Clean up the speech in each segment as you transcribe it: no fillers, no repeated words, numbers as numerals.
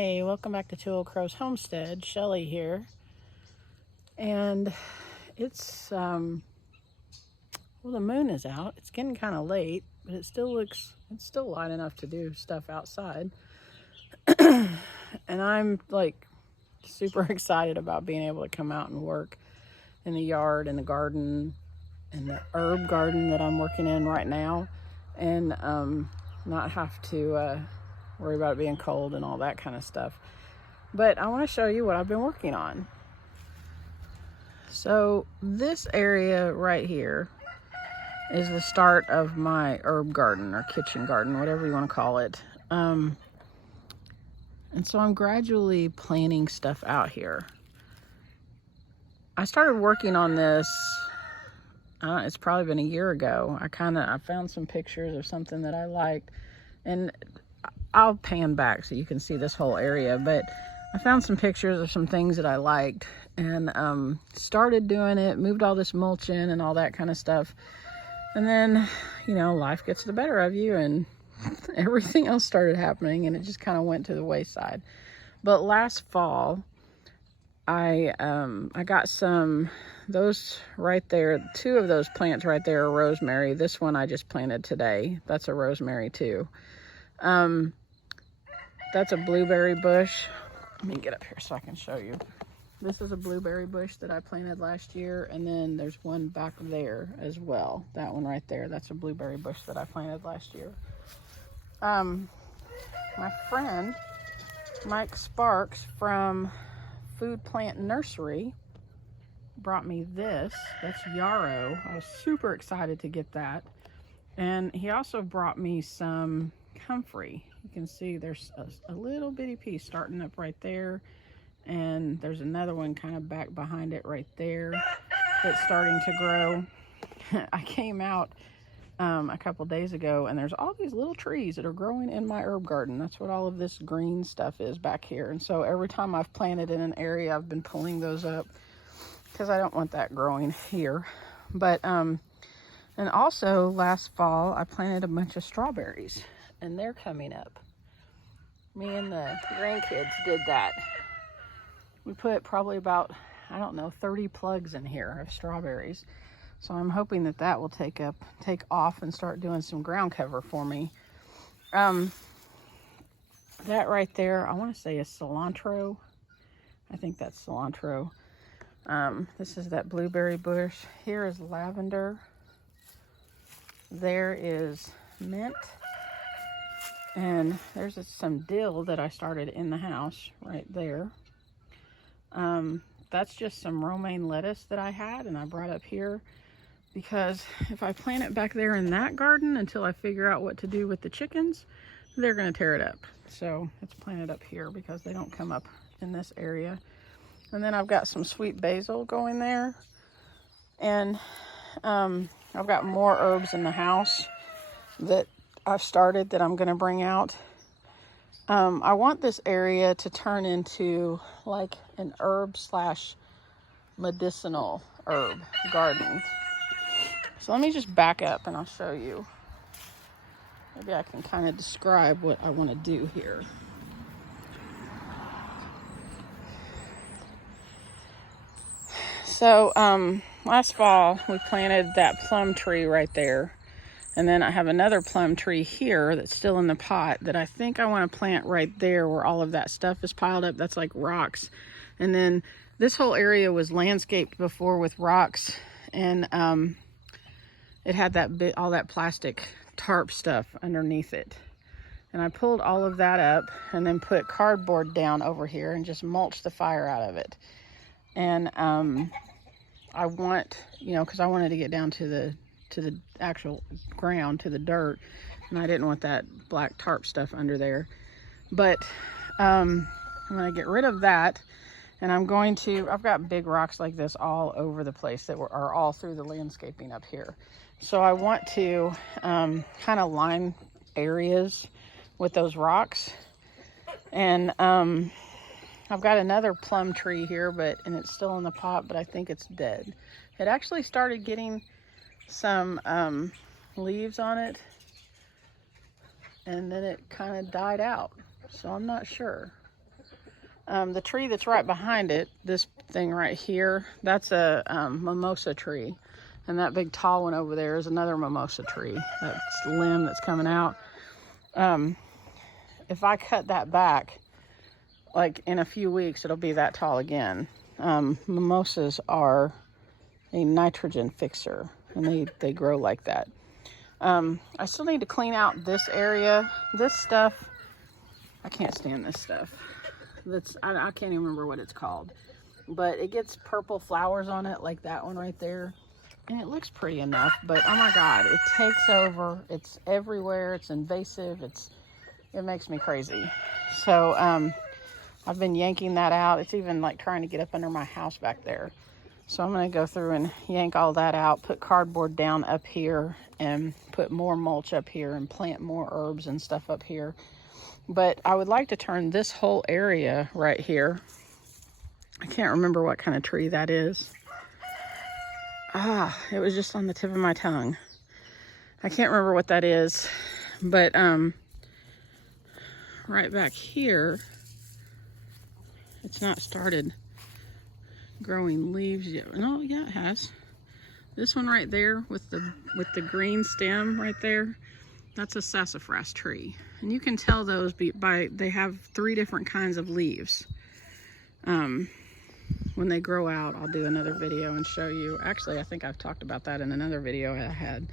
Hey, welcome back to Two Old Crows Homestead. Shelly here. And it's, well, the moon is out. It's getting kind of late, but it's still light enough to do stuff outside. And I'm like super excited about being able to come out and work in the yard, in the garden, in the herb garden that I'm working in right now, and not have to worry about it being cold and all that kind of stuff. But I want to show you what I've been working on. So this area right here is the start of my herb garden or kitchen garden, whatever you want to call it. And so I'm gradually planting stuff out here. I started working on this, it's probably been a year ago. I found some pictures of something that I liked, and I'll pan back so you can see this whole area, but I found some pictures of some things that I liked and started doing it, moved all this mulch in and all that kind of stuff. And then, life gets the better of you and everything else started happening and it just kind of went to the wayside. But last fall, I got those right there, two of those plants right there are rosemary. This one I just planted today. That's a rosemary too. That's a blueberry bush. Let me get up here so I can show you. This is a blueberry bush that I planted last year, and then there's one back there as well. That one right there, that's a blueberry bush that I planted last year. My friend Mike Sparks from Food Plant Nursery brought me this. That's yarrow. I was super excited to get that. And he also brought me some comfrey. You can see there's a little bitty piece starting up right there, and there's another one kind of back behind it right there that's starting to grow. I came out a couple days ago and there's all these little trees that are growing in my herb garden. That's what all of this green stuff is back here. And so every time I've planted in an area, I've been pulling those up because I don't want that growing here. But and also last fall I planted a bunch of strawberries and they're coming up. Me and the grandkids did that. We put probably about, 30 plugs in here of strawberries. So I'm hoping that will take off and start doing some ground cover for me. That right there, I want to say is cilantro. I think that's cilantro. This is that blueberry bush. Here is lavender. There is mint. And there's some dill that I started in the house right there. That's just some romaine lettuce that I had and I brought up here because if I plant it back there in that garden until I figure out what to do with the chickens, they're going to tear it up. So it's planted up here because they don't come up in this area. And then I've got some sweet basil going there. And I've got more herbs in the house that I've started that I'm going to bring out. I want this area to turn into like an herb / medicinal herb garden. So let me just back up and I'll show you. Maybe I can kind of describe what I want to do here. So last fall we planted that plum tree right there. And then I have another plum tree here that's still in the pot that I think I want to plant right there where all of that stuff is piled up. That's like rocks. And then this whole area was landscaped before with rocks. And it had all that plastic tarp stuff underneath it. And I pulled all of that up and then put cardboard down over here and just mulched the fire out of it. And I want, because I wanted to get down to the actual ground, to the dirt, and I didn't want that black tarp stuff under there. But I'm going to get rid of that, and I've got big rocks like this all over the place that are all through the landscaping up here. So I want to kind of line areas with those rocks. And I've got another plum tree here, and it's still in the pot, but I think it's dead. It actually started getting some leaves on it, and then it kind of died out. So I'm not sure. The tree that's right behind it, this thing right here, that's a mimosa tree. And that big tall one over there is another mimosa tree. That's limb that's coming out. If I cut that back, like in a few weeks, it'll be that tall again. Mimosas are a nitrogen fixer, and they grow like that. I still need to clean out this area. This stuff, I can't stand this stuff. I can't even remember what it's called. But it gets purple flowers on it, like that one right there. And it looks pretty enough, but oh my God, it takes over. It's everywhere. It's invasive. It makes me crazy. So I've been yanking that out. It's even like trying to get up under my house back there. So I'm going to go through and yank all that out, put cardboard down up here, and put more mulch up here and plant more herbs and stuff up here. But I would like to turn this whole area right here. I can't remember what kind of tree that is. It was just on the tip of my tongue. I can't remember what that is, but right back here, it's not started growing leaves yet. No, yeah, it has. This one right there with the green stem right there, that's a sassafras tree, and you can tell those by they have 3 different kinds of leaves. When they grow out, I'll do another video and show you. Actually, I think I've talked about that in another video I had.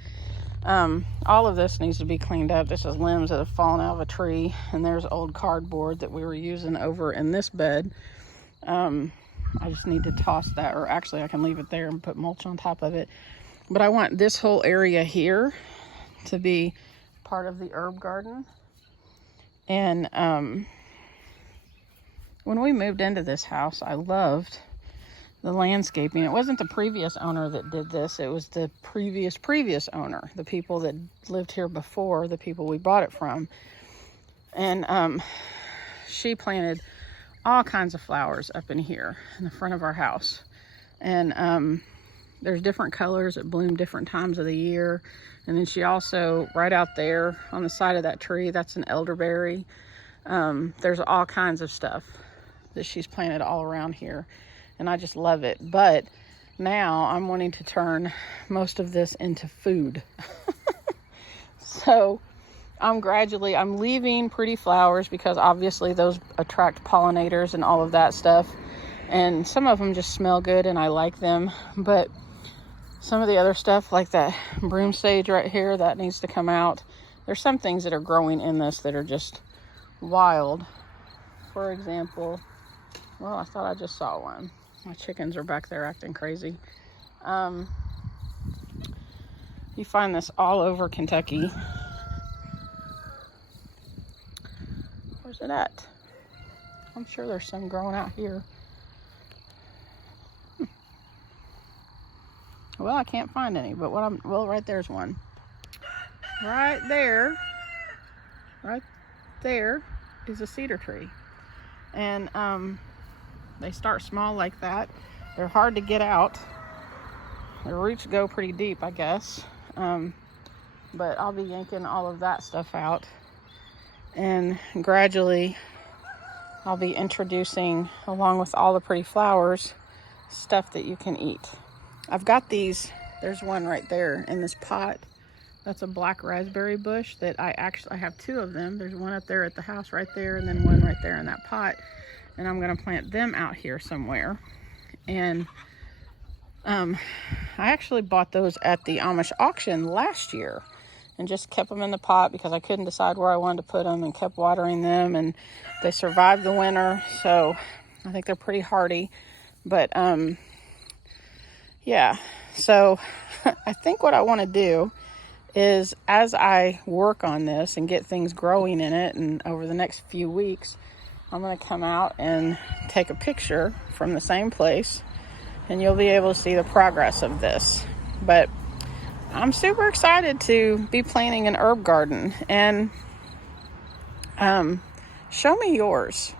All of this needs to be cleaned up. This is limbs that have fallen out of a tree, and there's old cardboard that we were using over in this bed. I just need to toss that, or actually I can leave it there and put mulch on top of it. But I want this whole area here to be part of the herb garden. And when we moved into this house, I loved the landscaping. It wasn't the previous owner that did this. It was the previous owner, the people that lived here before, the people we bought it from. And she planted all kinds of flowers up in here in the front of our house. And there's different colors that bloom different times of the year. And then she also, right out there on the side of that tree, that's an elderberry. There's all kinds of stuff that she's planted all around here, and I just love it. But now I'm wanting to turn most of this into food. So I'm leaving pretty flowers because obviously those attract pollinators and all of that stuff, and some of them just smell good and I like them. But some of the other stuff, like that broom sage right here, that needs to come out. There's some things that are growing in this that are just wild. For example, well, I thought I just saw one. My chickens are back there acting crazy. You find this all over Kentucky. Where's it at? I'm sure there's some growing out here. Well, I can't find any, but right there's one. Right there is a cedar tree. And they start small like that. They're hard to get out. Their roots go pretty deep, I guess. But I'll be yanking all of that stuff out. And gradually, I'll be introducing, along with all the pretty flowers, stuff that you can eat. I've got these. There's one right there in this pot. That's a black raspberry bush that I have 2 of them. There's one up there at the house right there, and then one right there in that pot. And I'm going to plant them out here somewhere. And I actually bought those at the Amish auction last year and just kept them in the pot because I couldn't decide where I wanted to put them, and kept watering them, and they survived the winter. So I think they're pretty hardy. But yeah, so I think what I want to do is, as I work on this and get things growing in it, and over the next few weeks, I'm going to come out and take a picture from the same place, and you'll be able to see the progress of this. But I'm super excited to be planting an herb garden, and show me yours.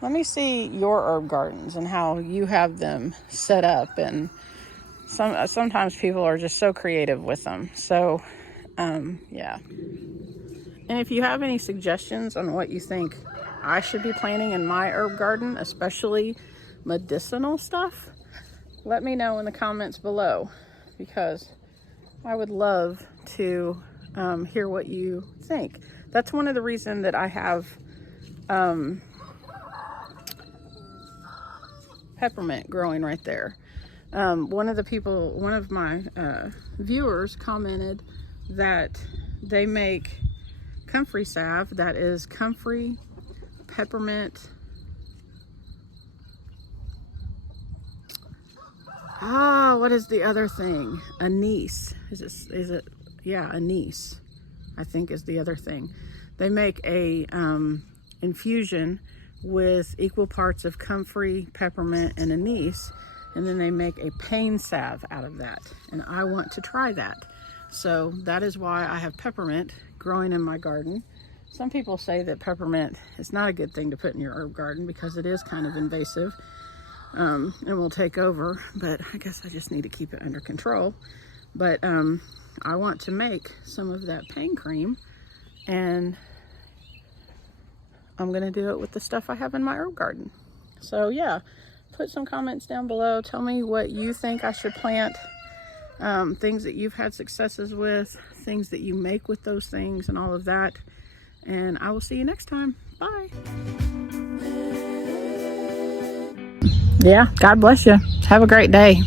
Let me see your herb gardens and how you have them set up. And sometimes people are just so creative with them. So yeah. And if you have any suggestions on what you think I should be planting in my herb garden, especially medicinal stuff, let me know in the comments below, because I would love to hear what you think. That's one of the reasons that I have peppermint growing right there. One of my viewers commented that they make comfrey salve that is comfrey, peppermint, what is the other thing? Anise. Is it? Yeah, anise, I think, is the other thing. They make a infusion with equal parts of comfrey, peppermint, and anise, and then they make a pain salve out of that. And I want to try that. So that is why I have peppermint growing in my garden. Some people say that peppermint is not a good thing to put in your herb garden because it is kind of invasive and will take over, but I guess I just need to keep it under control. But I want to make some of that pain cream, and I'm gonna do it with the stuff I have in my herb garden. So yeah, put some comments down below. Tell me what you think I should plant, things that you've had successes with, things that you make with those things, and all of that. And I will see you next time. Bye. Yeah, God bless you. Have a great day.